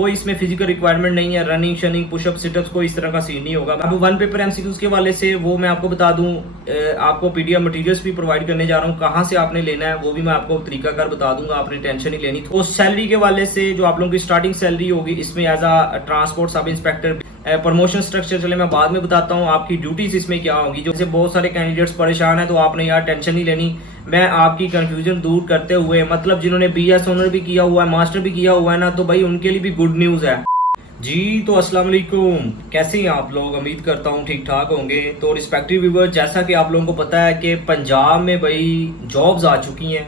कोई इसमें physical requirement नहीं है, रनिंग शनिंग पुशअप सिटअप्स कोई इस तरह का सीन नहीं होगा। अब वन पेपर एमसीक्यूज के वाले से वो मैं आपको बता दूं, आपको पीडीएफ मटेरियल्स भी प्रोवाइड करने जा रहा हूं, कहां से आपने लेना है वो भी मैं आपको तरीकाकार बता दूंगा, आपने टेंशन नहीं लेनी। तो सैलरी के वाले से जो आप लोगों की स्टार्टिंग सैलरी होगी इसमें as a transport sub inspector promotion structure चले मैं बाद में बताता हूँ, आपकी ड्यूटीज इसमें क्या होगी। जो बहुत सारे कैंडिडेट्स परेशान है तो आपने यार टेंशन नहीं लेनी, मैं आपकी कंफ्यूजन दूर करते हुए, मतलब जिन्होंने बीएस ऑनर भी किया हुआ है, मास्टर भी किया हुआ है ना, तो भाई उनके लिए भी गुड न्यूज़ है जी। तो अस्सलाम वालेकुम, कैसे हैं आप लोग? उम्मीद करता हूँ ठीक ठाक होंगे। तो रिस्पेक्टिव व्यूअर्स, जैसा कि आप लोगों को पता है कि पंजाब में भाई जॉब्स आ चुकी हैं,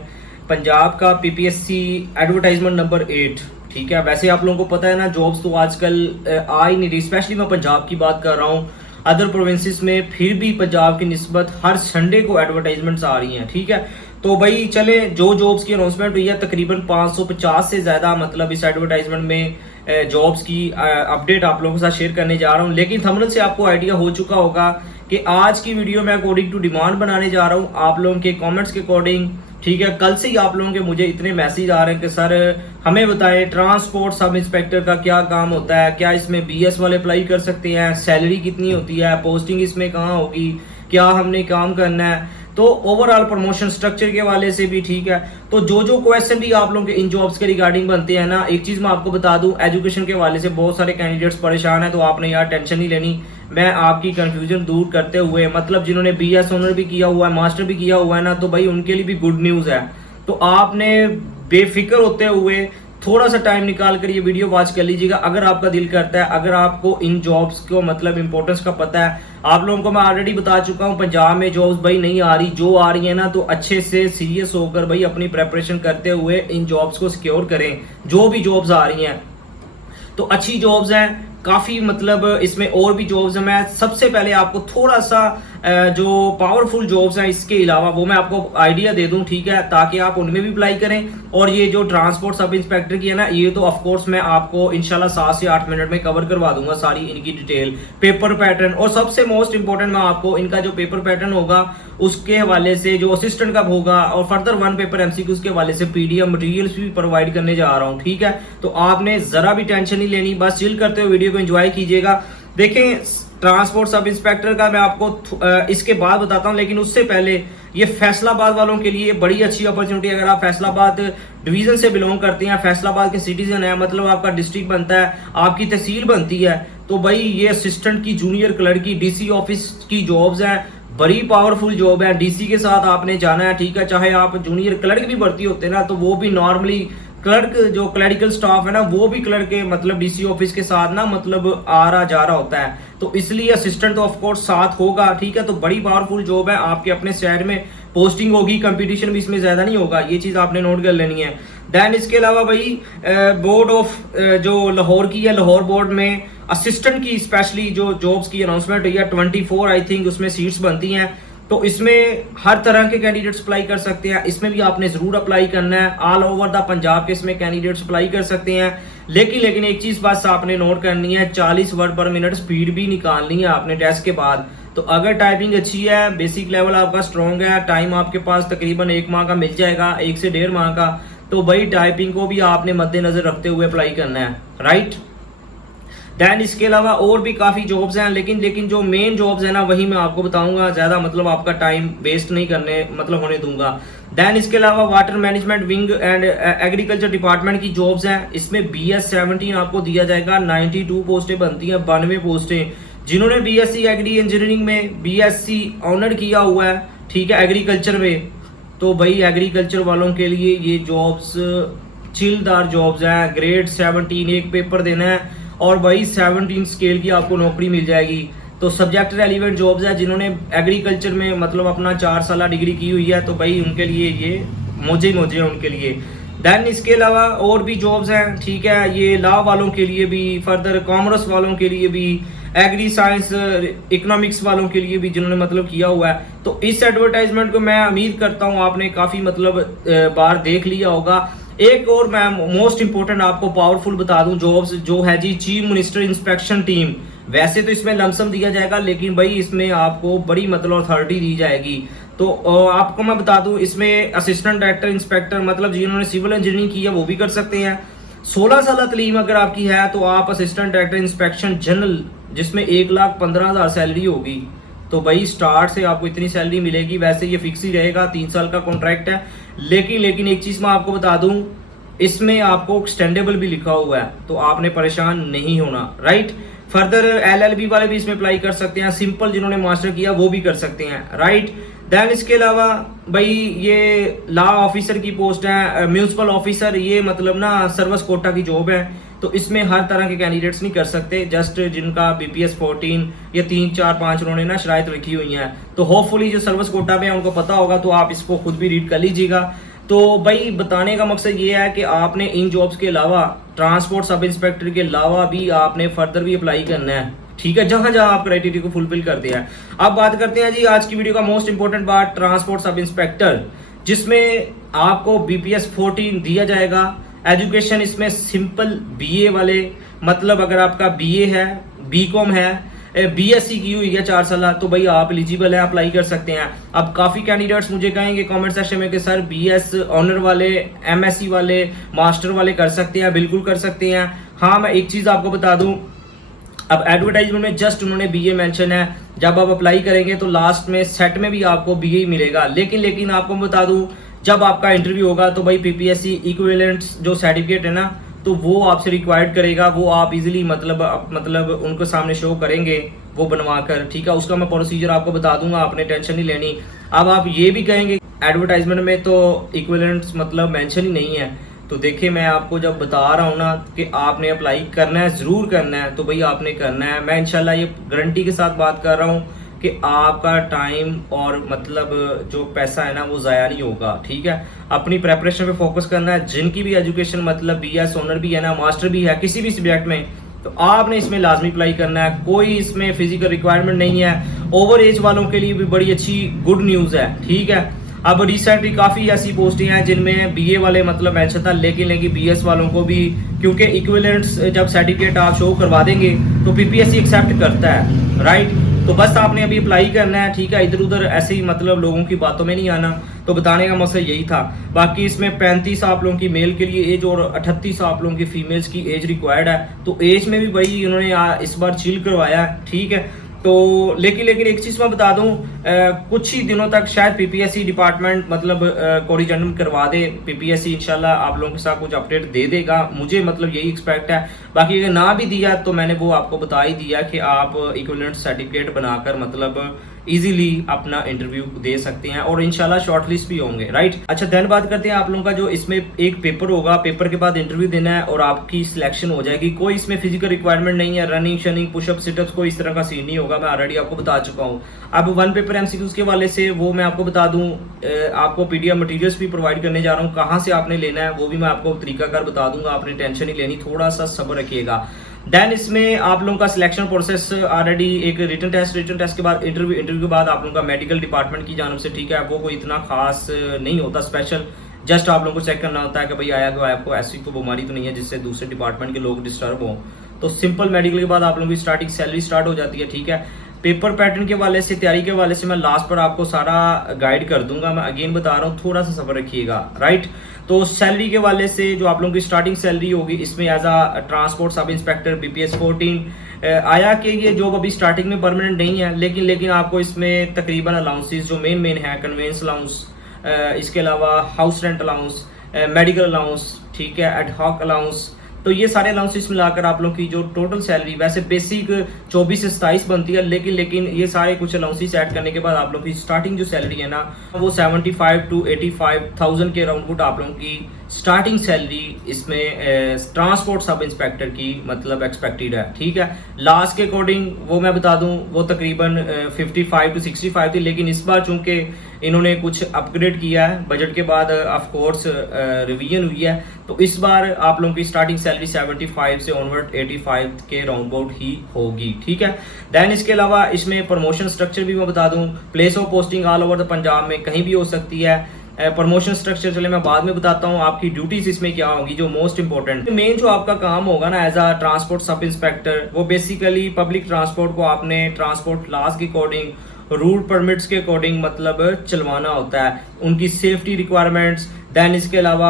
पंजाब का पीपीएससी एडवर्टाइजमेंट नंबर 8, ठीक है। वैसे आप लोगों को पता है ना, जॉब्स तो आजकल आ ही नहीं रही, स्पेशली मैं पंजाब की बात कर रहा हूँ। अदर प्रोविंसेस में फिर भी पंजाब की निस्बत हर संडे को एडवर्टाइजमेंट्स आ रही हैं, ठीक है। तो भाई चले, जो जॉब्स की अनाउंसमेंट हुई है तकरीबन 550 से ज़्यादा, मतलब इस एडवर्टाइजमेंट में जॉब्स की अपडेट आप लोगों के साथ शेयर करने जा रहा हूँ। लेकिन थंबनेल से आपको आइडिया हो चुका होगा कि आज की वीडियो मैं अकॉर्डिंग टू डिमांड बनाने जा रहा हूँ, आप लोगों के कमेंट्स के अकॉर्डिंग, ठीक है। कल से ही आप लोगों के मुझे इतने मैसेज आ रहे हैं कि सर हमें बताएं ट्रांसपोर्ट सब इंस्पेक्टर का क्या काम होता है, क्या इसमें बीएस वाले अप्लाई कर सकते हैं, सैलरी कितनी होती है, पोस्टिंग इसमें कहाँ होगी, क्या हमने काम करना है, तो ओवरऑल प्रमोशन स्ट्रक्चर के वाले से भी, ठीक है। तो जो क्वेश्चन भी आप लोगों के इन जॉब्स के रिगार्डिंग बनते हैं ना, एक चीज मैं आपको बता दूं, एजुकेशन के वाले से बहुत सारे कैंडिडेट्स परेशान हैं, तो आपने यार टेंशन नहीं लेनी, मैं आपकी कंफ्यूजन दूर करते हुए, मतलब जिन्होंने बीएस ऑनर भी किया हुआ है, मास्टर भी किया हुआ है ना, तो भाई उनके लिए भी गुड न्यूज है। तो आपने बेफिक्र होते हुए थोड़ा सा टाइम निकाल कर ये वीडियो वॉच कर लीजिएगा, अगर आपका दिल करता है, अगर आपको इन जॉब्स को मतलब इंपॉर्टेंस का पता है। आप लोगों को मैं ऑलरेडी बता चुका हूं, पंजाब में जॉब्स भाई नहीं आ रही, जो आ रही है ना तो अच्छे से सीरियस होकर भाई अपनी प्रेपरेशन करते हुए इन जॉब्स को सिक्योर करें। जो भी जॉब्स आ रही हैं तो अच्छी जॉब्स हैं काफ़ी, मतलब इसमें और भी जॉब्स हैं। मैं सबसे पहले आपको थोड़ा सा जो पावरफुल जॉब्स हैं इसके अलावा वो मैं आपको आइडिया दे दूं, ठीक है, ताकि आप उनमें भी अप्लाई करें। और ये जो ट्रांसपोर्ट सब इंस्पेक्टर की है ना, ये तो ऑफ कोर्स मैं आपको इंशाल्लाह 7 से 8 मिनट में कवर करवा दूंगा सारी इनकी डिटेल, पेपर पैटर्न, और सबसे मोस्ट इंपॉर्टेंट मैं आपको इनका जो पेपर पैटर्न होगा उसके हवाले से, जो असिस्टेंट का होगा, और फर्दर वन पेपर एमसीक्यूज के हवाले से पीडीएफ मटेरियल्स भी प्रोवाइड करने जा रहा हूँ, ठीक है। तो आपने जरा भी टेंशन नहीं लेनी, बस चिल करते हुए वीडियो को एंजॉय कीजिएगा। देखें, ट्रांसपोर्ट सब इंस्पेक्टर का मैं आपको इसके बाद बताता हूं, लेकिन उससे पहले ये फैसलाबाद वालों के लिए बड़ी अच्छी अपॉर्चुनिटी। अगर आप फैसलाबाद डिवीजन से बिलोंग करते हैं, फैसलाबाद के सिटीजन है, मतलब आपका डिस्ट्रिक्ट बनता है, आपकी तहसील बनती है, तो भाई ये असिस्टेंट की, जूनियर क्लर्क की, डीसी ऑफिस की जॉब्स हैं, बड़ी पावरफुल जॉब है। डीसी के साथ आपने जाना है, ठीक है। चाहे आप जूनियर क्लर्क भी भर्ती होते हैं ना, तो वो भी नॉर्मली क्लर्क, जो क्लरिकल स्टाफ है ना, वो भी क्लर्क के मतलब डीसी ऑफिस के साथ ना, मतलब आ रहा जा रहा होता है, तो इसलिए असिस्टेंट तो ऑफकोर्स साथ होगा, ठीक है। तो बड़ी पावरफुल जॉब है, आपके अपने शहर में पोस्टिंग होगी, कंपटीशन भी इसमें ज्यादा नहीं होगा, ये चीज आपने नोट कर लेनी है। देन इसके अलावा भाई बोर्ड ऑफ जो लाहौर की है, लाहौर बोर्ड में असिस्टेंट की स्पेशली जो जॉब्स की अनाउंसमेंट हुई है 24 आई थिंक उसमें सीट्स बनती हैं, तो इसमें हर तरह के कैंडिडेट्स अप्लाई कर सकते हैं। इसमें भी आपने जरूर अप्लाई करना है, ऑल ओवर द पंजाब के इसमें कैंडिडेट्स अप्लाई कर सकते हैं। लेकिन एक चीज बस आपने नोट करनी है, 40 वर्ड पर मिनट स्पीड भी निकालनी है आपने टेस्ट के बाद। तो अगर टाइपिंग अच्छी है, बेसिक लेवल आपका स्ट्रॉन्ग है, टाइम आपके पास तकरीबन 1 माह का मिल जाएगा, 1 से 1.5 माह का, तो भाई टाइपिंग को भी आपने मद्देनजर रखते हुए अप्लाई करना है, राइट। दैन इसके अलावा और भी काफ़ी जॉब्स हैं, लेकिन जो मेन जॉब्स हैं ना वही मैं आपको बताऊंगा, ज़्यादा मतलब आपका टाइम वेस्ट नहीं करने मतलब होने दूंगा। दैन इसके अलावा water management wing and agriculture department की जॉब्स हैं, इसमें BS 17 आपको दिया जाएगा, 92 पोस्टें बनती हैं, 92 पोस्टें। जिन्होंने BSc एग्री इंजीनियरिंग में BSc ऑनर किया हुआ है, ठीक है, एग्रीकल्चर में, तो भाई एग्रीकल्चर वालों के लिए ये जॉब्स चिलदार जॉब्स हैं। ग्रेड 17 एक पेपर देना है और भाई 17 स्केल की आपको नौकरी मिल जाएगी। तो सब्जेक्ट रेलिवेंट जॉब्स है, जिन्होंने एग्रीकल्चर में मतलब अपना 4 साल डिग्री की हुई है, तो भाई उनके लिए ये मौजे है उनके लिए। देन इसके अलावा और भी जॉब्स हैं, ठीक है, ये लॉ वालों के लिए भी, फर्दर कॉमर्स वालों के लिए भी, एग्री साइंस इकोनॉमिक्स वालों के लिए भी जिन्होंने मतलब किया हुआ है। तो इस एडवर्टाइजमेंट को मैं उम्मीद करता हूँ आपने काफ़ी मतलब बार देख लिया होगा। एक और मैं मोस्ट इंपोर्टेंट आपको पावरफुल बता दूं जॉब्स जो है जी, चीफ मिनिस्टर इंस्पेक्शन टीम। वैसे तो इसमें लमसम दिया जाएगा, लेकिन भाई इसमें आपको बड़ी मतलब अथॉरिटी दी जाएगी। तो आपको मैं बता दूं, इसमें असिस्टेंट डायरेक्टर इंस्पेक्टर, मतलब जिन्होंने सिविल इंजीनियरिंग की है वो भी कर सकते हैं। 16 साल तलीम अगर आपकी है तो आप असिस्टेंट डायरेक्टर इंस्पेक्शन जनरल, जिसमें 1,15,000 सैलरी होगी, तो भाई स्टार्ट से आपको इतनी सैलरी मिलेगी। वैसे ये फिक्स ही रहेगा, 3 साल का कॉन्ट्रैक्ट है। लेकिन एक चीज़ मैं आपको बता दूं, इसमें आपको एक्सटेंडेबल भी लिखा हुआ है, तो आपने परेशान नहीं होना, राइट। फर्दर LLB वाले भी इसमें अप्लाई कर सकते हैं, सिंपल जिन्होंने मास्टर किया वो भी कर सकते हैं, राइट। देन इसके अलावा भाई ये लॉ ऑफिसर की पोस्ट है, म्यूनसिपल ऑफिसर, ये मतलब ना सर्विस कोटा की जॉब है, तो इसमें हर तरह के कैंडिडेट्स नहीं कर सकते, जस्ट जिनका BPS 14 या 3, 4, 5 उन्होंने ना शराइत रखी हुई हैं। तो होपफुली जो सर्विस कोटा में उनको पता होगा, तो आप इसको खुद भी रीड कर लीजिएगा। तो भाई बताने का मकसद ये है कि आपने इन जॉब्स के अलावा, ट्रांसपोर्ट सब इंस्पेक्टर के अलावा भी आपने फर्दर भी अप्लाई करना है, ठीक है, जहां जहां आप क्राइटेरिया को फुलफिल करते हैं। अब बात करते हैं जी आज की वीडियो का मोस्ट इंपोर्टेंट बात, ट्रांसपोर्ट सब इंस्पेक्टर, जिसमें आपको BPS 14 दिया जाएगा। एजुकेशन इसमें सिंपल BA वाले, मतलब अगर आपका BA है, BCom है, BSc की हुई है 4 साल, तो भाई आप एलिजिबल है, अप्लाई कर सकते हैं। अब काफ़ी कैंडिडेट्स मुझे कहेंगे कमेंट सेक्शन में कि सर BS ऑनर वाले, MSc वाले, मास्टर वाले कर सकते हैं, बिल्कुल कर सकते हैं। हाँ, मैं एक चीज़ आपको बता दूं, अब एडवर्टाइजमेंट में जस्ट उन्होंने BA मेंशन है, जब आप अप्लाई करेंगे तो लास्ट में सेट में भी आपको BA ही मिलेगा। लेकिन आपको बता दूं, जब आपका इंटरव्यू होगा तो भाई PPSC इक्विवेलेंट्स जो सर्टिफिकेट है ना, तो वो आपसे रिक्वायर्ड करेगा, वो आप इजीली मतलब उनको सामने शो करेंगे वो बनवा कर, ठीक है। उसका मैं प्रोसीजर आपको बता दूंगा, आपने टेंशन नहीं लेनी। अब आप ये भी कहेंगे एडवर्टाइजमेंट में तो इक्विवेलेंट्स मतलब मेंशन ही नहीं है, तो देखिए मैं आपको जब बता रहा हूँ ना कि आपने अप्लाई करना है, ज़रूर करना है, तो भाई आपने करना है। मैं इंशाल्लाह ये गारंटी के साथ बात कर रहा हूँ कि आपका टाइम और मतलब जो पैसा है ना वो ज़ाया नहीं होगा, ठीक है। अपनी प्रेपरेशन पे फोकस करना है। जिनकी भी एजुकेशन मतलब BS ऑनर भी है ना, मास्टर भी है किसी भी सब्जेक्ट में, तो आपने इसमें लाजमी अप्लाई करना है। कोई इसमें फिजिकल रिक्वायरमेंट नहीं है। ओवर एज वालों के लिए भी बड़ी अच्छी गुड न्यूज़ है, ठीक है। अब रिसेंटली काफ़ी ऐसी पोस्टें हैं जिनमें BA वाले मतलब मेंशन था, लेकिन BS वालों को भी, क्योंकि इक्विवेलेंट्स जब सर्टिफिकेट आप शो करवा देंगे तो PPSC एक्सेप्ट करता है, राइट। तो बस आपने अभी अप्लाई करना है, ठीक है, इधर उधर ऐसे ही मतलब लोगों की बातों में नहीं आना। तो बताने का मकसद यही था। बाकी इसमें 35 आप लोगों की मेल के लिए एज और 38 आप लोगों की फीमेल्स की एज रिक्वायर्ड है। तो एज में भी भाई उन्होंने इस बार चिल करवाया, ठीक है। तो लेकिन एक चीज़ मैं बता दूं, कुछ ही दिनों तक शायद PPSC डिपार्टमेंट मतलब कोरिजेंडम करवा दे। PPSC इंशाल्लाह आप लोगों के साथ कुछ अपडेट दे देगा, मुझे मतलब यही एक्सपेक्ट है। बाकी अगर ना भी दिया तो मैंने वो आपको बता ही दिया कि आप इक्विवेलेंट सर्टिफिकेट बनाकर मतलब इजीली अपना इंटरव्यू दे सकते हैं और इंशाल्लाह शॉर्टलिस्ट भी होंगे, राइट। अच्छा, देन बात करते हैं आप लोगों का जो इसमें एक पेपर होगा, पेपर के बाद इंटरव्यू देना है और आपकी सिलेक्शन हो जाएगी। कोई इसमें फिजिकल रिक्वायरमेंट नहीं है, रनिंग शनिंग पुशअप सिटअप्स कोई इस तरह का सीन नहीं होगा, मैं ऑलरेडी आपको बता चुका हूँ। अब 1 पेपर MCQs के वाले से वो मैं आपको बता दूं, आपको PDF मटेरियल्स भी प्रोवाइड करने जा रहा हूँ, कहाँ से आपने लेना है वो भी मैं आपको तरीकाकार बता दूंगा, आपने टेंशन नहीं लेनी, थोड़ा सा सब्र रखिएगा। देन इसमें आप लोगों का सिलेक्शन प्रोसेस ऑलरेडी एक रिटन टेस्ट के बाद इंटरव्यू के बाद आप लोगों का मेडिकल डिपार्टमेंट की जानब से, ठीक है, वो कोई इतना खास नहीं होता स्पेशल, जस्ट आप लोगों को चेक करना होता है कि भाई आया कि आपको ऐसी कोई बीमारी तो नहीं है जिससे दूसरे डिपार्टमेंट के लोग डिस्टर्ब हों। तो सिंपल मेडिकल के बाद आप लोगों की स्टार्टिंग सैलरी स्टार्ट हो जाती है, ठीक है। पेपर पैटर्न के वाले से, तैयारी के वाले से मैं लास्ट पर आपको सारा गाइड कर दूंगा। मैं अगेन बता रहा हूँ, थोड़ा सा सब्र रखिएगा, राइट। तो सैलरी के वाले से जो आप लोगों की स्टार्टिंग सैलरी होगी, इसमें एज आ ट्रांसपोर्ट सब इंस्पेक्टर BPS 14 आया कि ये जॉब अभी स्टार्टिंग में परमानेंट नहीं है, लेकिन आपको इसमें तकरीबन अलाउंसेस जो मेन है, कन्वेंस अलाउंस, इसके अलावा house rent allowance, medical allowance, ठीक है, एडहॉक अलाउंस, तो ये सारे अलाउंसेस मिलाकर आप लोगों की जो टोटल सैलरी वैसे बेसिक 24 से 27 बनती है, लेकिन ये सारे कुछ अलाउंसेस ऐड करने के बाद आप लोगों की स्टार्टिंग जो सैलरी है ना वो 75 to 85,000 के अराउंड आप लोगों की स्टार्टिंग सैलरी इसमें ट्रांसपोर्ट सब इंस्पेक्टर की मतलब एक्सपेक्टेड है, ठीक है। लास्ट के अकॉर्डिंग वो मैं बता दूं, वो तकरीबन 55 to 65 थी, लेकिन इस बार चूंकि इन्होंने कुछ अपग्रेड किया है बजट के बाद, ऑफ कोर्स रिवीजन हुई है, तो इस बार आप लोगों की स्टार्टिंग सैलरी 75 से ऑनवर्ड 85 के राउंड अबाउट ही होगी, ठीक है। देन इसके अलावा इसमें प्रमोशन स्ट्रक्चर भी मैं बता दूं, place of posting all over the Punjab में कहीं भी हो सकती है। प्रमोशन स्ट्रक्चर चले मैं बाद में बताता हूँ, आपकी ड्यूटीज इसमें क्या होगी जो मोस्ट इंपॉर्टेंट मेन जो आपका काम होगा ना as a transport sub inspector, वो बेसिकली पब्लिक ट्रांसपोर्ट को आपने ट्रांसपोर्ट लॉज के अकॉर्डिंग, रूट परमिट्स के अकॉर्डिंग मतलब चलवाना होता है। उनकी सेफ्टी रिक्वायरमेंट्स, दैन इसके अलावा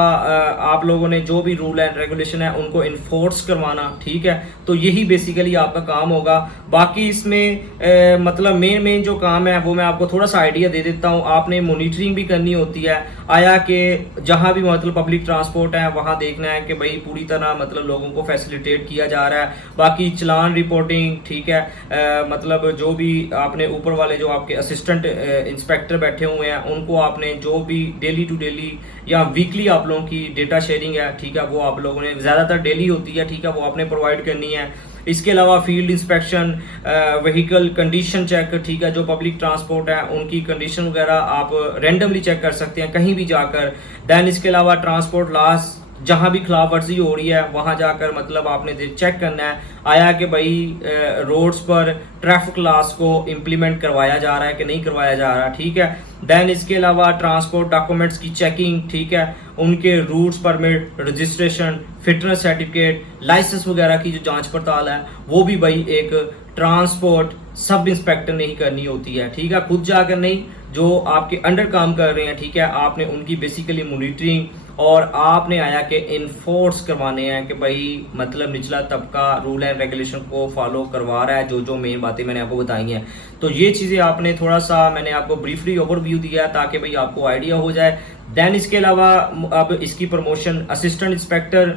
आप लोगों ने जो भी रूल एंड रेगुलेशन है उनको इन्फोर्स करवाना, ठीक है। तो यही बेसिकली आपका काम होगा। बाकी इसमें मतलब मेन जो काम है वो मैं आपको थोड़ा सा आइडिया दे देता हूँ। आपने मॉनिटरिंग भी करनी होती है, आया कि जहाँ भी मतलब पब्लिक ट्रांसपोर्ट है वहाँ देखना है कि भाई पूरी तरह मतलब लोगों को फैसिलिटेट किया जा रहा है। बाकी चलान रिपोर्टिंग, ठीक है, मतलब जो भी आपने ऊपर वाले जो आपके असिस्टेंट इंस्पेक्टर बैठे हुए हैं उनको आपने जो भी डेली टू डेली या वीकली आप लोगों की डेटा शेयरिंग है, ठीक है, वो आप लोगों ने ज़्यादातर डेली होती है, ठीक है, वो आपने प्रोवाइड करनी है। इसके अलावा field inspection, vehicle condition check, ठीक है, जो पब्लिक ट्रांसपोर्ट है उनकी कंडीशन वगैरह आप रैंडमली चेक कर सकते हैं कहीं भी जाकर। दैन इसके अलावा ट्रांसपोर्ट लॉस, जहाँ भी खिलाफ वर्जी हो रही है वहाँ जाकर मतलब आपने चेक करना है आया कि भाई रोड्स पर ट्रैफिक लॉस को इम्प्लीमेंट करवाया जा रहा है कि नहीं करवाया जा रहा, ठीक है। दैन इसके अलावा ट्रांसपोर्ट डॉक्यूमेंट्स की चेकिंग, ठीक है, उनके routes permit, registration, fitness certificate, license वगैरह की जो जांच पड़ताल है वो भी भाई एक ट्रांसपोर्ट सब इंस्पेक्टर ने ही करनी होती है, ठीक है, खुद जाकर नहीं। जो आपके अंडर काम कर रहे हैं, ठीक है, आपने उनकी बेसिकली मॉनिटरिंग और आपने आया कि इन्फोर्स करवाने हैं कि भाई मतलब निचला तबका रूल एंड रेगुलेशन को फॉलो करवा रहा है, जो मेन बातें मैंने आपको बताई हैं। तो ये चीज़ें आपने थोड़ा सा मैंने आपको ब्रीफली ओवरव्यू दिया ताकि भाई आपको आइडिया हो जाए। दैन इसके अलावा अब इसकी प्रमोशन असिस्टेंट इंस्पेक्टर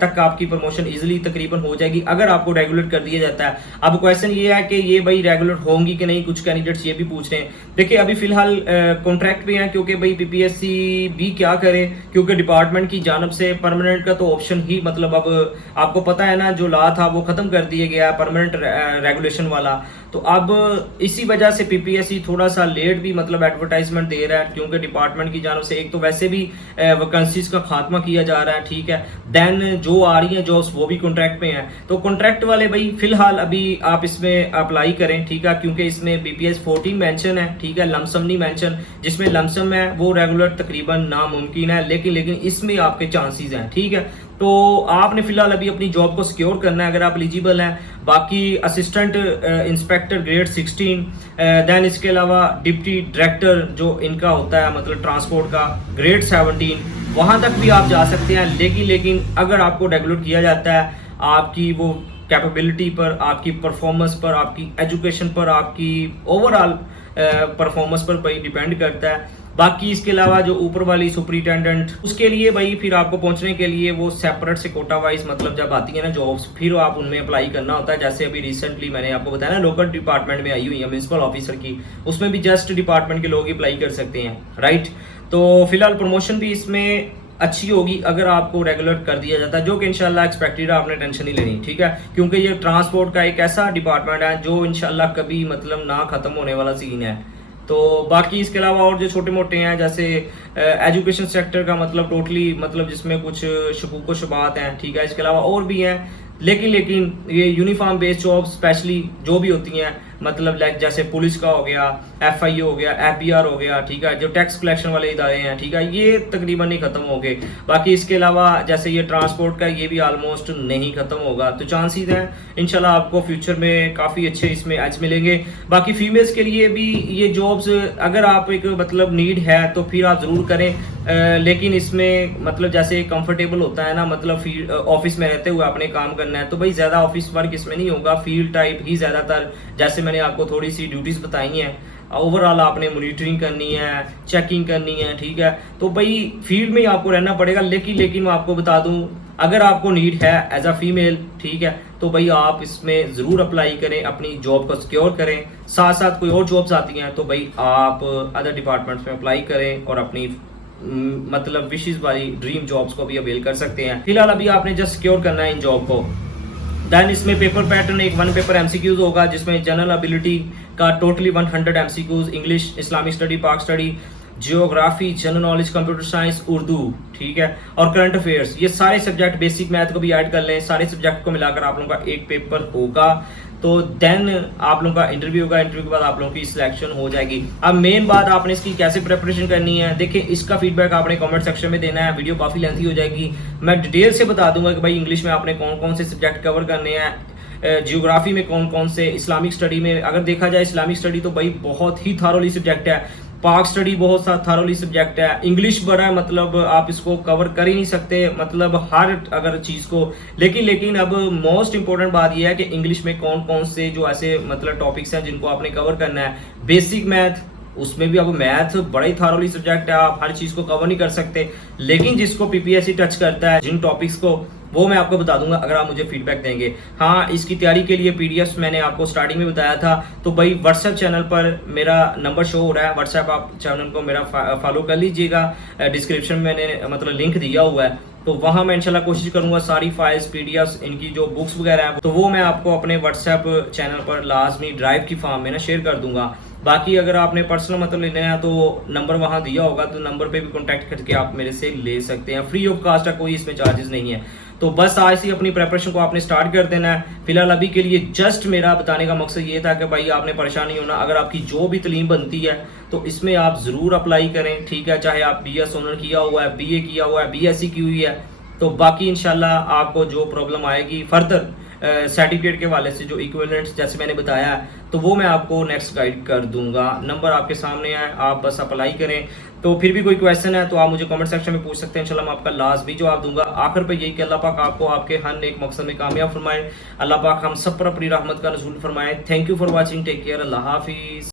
तक आपकी प्रमोशन इजीली तकरीबन हो जाएगी अगर आपको रेगुलर कर दिया जाता है। अब क्वेश्चन ये है कि ये भाई रेगुलर होंगी कि नहीं, कुछ कैंडिडेट्स ये भी पूछ रहे हैं। देखिए अभी फिलहाल कॉन्ट्रैक्ट पे हैं क्योंकि भाई पीपीएससी भी क्या करे, क्योंकि डिपार्टमेंट की जानब से परमानेंट का तो ऑप्शन ही मतलब अब आपको पता है ना, जो लॉ था वो खत्म कर दिया गया परमानेंट रेगुलेशन वाला। तो अब इसी वजह से पीपीएससी थोड़ा सा लेट भी मतलब एडवर्टाइजमेंट दे रहा है क्योंकि डिपार्टमेंट की जानब से एक तो वैसे भी वैकेंसीज का खात्मा किया जा रहा है, ठीक है। देन जो आ रही हैं जॉब्स वो भी कॉन्ट्रैक्ट पे हैं, तो कॉन्ट्रैक्ट वाले भाई फिलहाल अभी आप इसमें अप्लाई करें, ठीक है, क्योंकि इसमें बीपीएस 14 मेंशन है, ठीक है, लमसम नहीं मेंशन। जिसमें लमसम है वो रेगुलर तकरीबन नामुमकिन है, लेकिन इसमें आपके चांसेस हैं, ठीक है। तो आपने फिलहाल अभी अपनी जॉब को सिक्योर करना है अगर आप एलिजिबल हैं। बाकी असिस्टेंट इंस्पेक्टर ग्रेड 16, देन इसके अलावा डिप्टी डायरेक्टर जो इनका होता है मतलब ट्रांसपोर्ट का ग्रेड 17, वहाँ तक भी आप जा सकते हैं। लेकिन अगर आपको रेगुलर किया जाता है आपकी वो कैपेबिलिटी पर, आपकी परफॉर्मेंस पर, आपकी एजुकेशन पर, आपकी ओवरऑल परफॉर्मेंस पर भाई डिपेंड करता है। बाकी इसके अलावा जो ऊपर वाली सुपरिटेंडेंट उसके लिए भाई फिर आपको पहुंचने के लिए वो सेपरेट से कोटा वाइज मतलब जब आती है ना जॉब्स फिर आप उनमें अप्लाई करना होता है। जैसे अभी रिसेंटली मैंने आपको बताया ना लोकल डिपार्टमेंट में आई हुई है म्युनिसिपल ऑफिसर की, उसमें भी जस्ट डिपार्टमेंट के लोग अप्लाई कर सकते हैं, राइट। तो फिलहाल प्रमोशन भी इसमें अच्छी होगी अगर आपको रेगुलर कर दिया जाता है, जो कि इंशाल्लाह एक्सपेक्टेड है, आपने टेंशन नहीं लेनी, ठीक है, क्योंकि ये ट्रांसपोर्ट का एक ऐसा डिपार्टमेंट है जो इंशाल्लाह कभी मतलब ना खत्म होने वाला सीन है। तो बाकी इसके अलावा और जो छोटे मोटे हैं जैसे एजुकेशन सेक्टर का मतलब टोटली मतलब जिसमें कुछ शकूक शुबात हैं, ठीक है, इसके अलावा और भी हैं। लेकिन ये यूनिफॉर्म बेस्ड जॉब स्पेशली जो भी होती हैं मतलब जैसे पुलिस का हो गया, एफआईओ हो गया, एफबीआर हो गया, ठीक है, जो टैक्स कलेक्शन वाले इदारे हैं, ठीक है, ये तकरीबन नहीं खत्म हो गए। बाकी इसके अलावा जैसे ये ट्रांसपोर्ट का ये भी ऑलमोस्ट नहीं खत्म होगा, तो चांसेस हैं इंशाल्लाह आपको फ्यूचर में काफ़ी अच्छे इसमें एज मिलेंगे। बाकी फीमेल्स के लिए भी ये जॉब्स अगर आप एक मतलब नीड है तो फिर आप ज़रूर करें, लेकिन इसमें मतलब जैसे कंफर्टेबल होता है ना मतलब ऑफिस में रहते हुए आपने काम करना है, तो भाई ज़्यादा ऑफिस वर्क इसमें नहीं होगा, फील्ड टाइप ही ज़्यादातर जैसे मैंने आपको थोड़ी सी ड्यूटीज बताई हैं। ओवरऑल आपने मॉनिटरिंग करनी है, चेकिंग करनी है, ठीक है, तो भाई फील्ड में ही आपको रहना पड़ेगा। लेकिन मैं आपको बता दूं अगर आपको नीड है एज अ फीमेल, ठीक है, तो भाई आप इसमें ज़रूर अप्लाई करें, अपनी जॉब को सिक्योर करें। साथ साथ कोई और जॉब्स आती हैं तो भाई आप अदर डिपार्टमेंट्स में अप्लाई करें और अपनी मतलब विशेष वाली ड्रीम जॉब्स को भी अवेल कर सकते हैं। फिलहाल अभी आपने जस्ट सिक्योर करना है इन जॉब को। देन इसमें पेपर पैटर्न एक 1 पेपर एमसीक्यूज होगा जिसमें जनरल एबिलिटी का totally 100 MCQs, English, Islamic study, Pak study, geography, general knowledge, computer science, Urdu, ठीक है, और करंट अफेयर्स, ये सारे सब्जेक्ट बेसिक मैथ को भी ऐड कर लें, सारे सब्जेक्ट को मिलाकर आप लोगों का एक पेपर होगा। तो देन आप लोगों का इंटरव्यू होगा, इंटरव्यू के बाद आप लोगों की सिलेक्शन हो जाएगी। अब मेन बात आपने इसकी कैसे प्रिपरेशन करनी है, देखिए इसका फीडबैक आपने कमेंट सेक्शन में देना है, वीडियो काफ़ी लेंथी हो जाएगी, मैं डिटेल से बता दूंगा कि भाई इंग्लिश में आपने कौन कौन से सब्जेक्ट कवर करने हैं, जियोग्राफी में कौन कौन से, इस्लामिक स्टडी में अगर देखा जाए इस्लामिक स्टडी तो भाई बहुत ही थारोली सब्जेक्ट है, पाक स्टडी बहुत सा थारोली सब्जेक्ट है, इंग्लिश बड़ा मतलब आप इसको कवर कर ही नहीं सकते, मतलब हर अगर चीज़ को, लेकिन अब मोस्ट इंपॉर्टेंट बात यह है कि इंग्लिश में कौन कौन से जो ऐसे मतलब टॉपिक्स हैं जिनको आपने कवर करना है। बेसिक मैथ, उसमें भी अब मैथ बड़ा ही थारोली सब्जेक्ट है, आप हर चीज़ को कवर नहीं कर सकते, लेकिन जिसको पीपीएससी टच करता है जिन टॉपिक्स को, वो मैं आपको बता दूंगा अगर आप मुझे फीडबैक देंगे। हाँ, इसकी तैयारी के लिए पीडीएफ मैंने आपको स्टार्टिंग में बताया था, तो भाई व्हाट्सएप चैनल पर मेरा नंबर शो हो रहा है, व्हाट्सएप आप चैनल को मेरा फॉलो कर लीजिएगा, डिस्क्रिप्शन में मैंने मतलब लिंक दिया हुआ है, तो वहाँ मैं इंशाल्लाह कोशिश करूंगा सारी फाइल्स पीडीएफ इनकी जो बुक्स वगैरह हैं तो वो मैं आपको अपने व्हाट्सएप चैनल पर लाजमी ड्राइव की फॉर्म में ना शेयर कर दूंगा। बाकी अगर आपने पर्सनल मतलब लेना है तो नंबर वहाँ दिया होगा, तो नंबर पे भी कांटेक्ट करके आप मेरे से ले सकते हैं, फ्री ऑफ कास्ट है, कोई इसमें चार्जेस नहीं है। तो बस आज ही अपनी प्रेपरेशन को आपने स्टार्ट कर देना है। फिलहाल अभी के लिए जस्ट मेरा बताने का मकसद ये था कि भाई आपने परेशान नहीं होना, अगर आपकी जो भी तलीम बनती है तो इसमें आप ज़रूर अप्लाई करें, ठीक है, चाहे आप BS ऑनर किया हुआ है, BA किया हुआ है, BSc की हुई है, तो बाकी इंशाल्लाह आपको जो प्रॉब्लम आएगी फर्दर सर्टिफिकेट के वाले से जो इक्विवेलेंट्स जैसे मैंने बताया है, तो वो मैं आपको नेक्स्ट गाइड कर दूंगा। नंबर आपके सामने है, आप बस अप्लाई करें। तो फिर भी कोई क्वेश्चन है तो आप मुझे कमेंट सेक्शन में पूछ सकते हैं, इंशाल्लाह मैं आपका लाजमी जवाब दूंगा। आखिर पे यही कि अल्लाह पाक आपको आपके हर नेक मकसद में कामयाब फरमाए, अल्लाह पाक हम सब पर अपनी रहमत का नज़ूल फरमाए। Thank you for watching, take care, अल्लाह हाफिज़।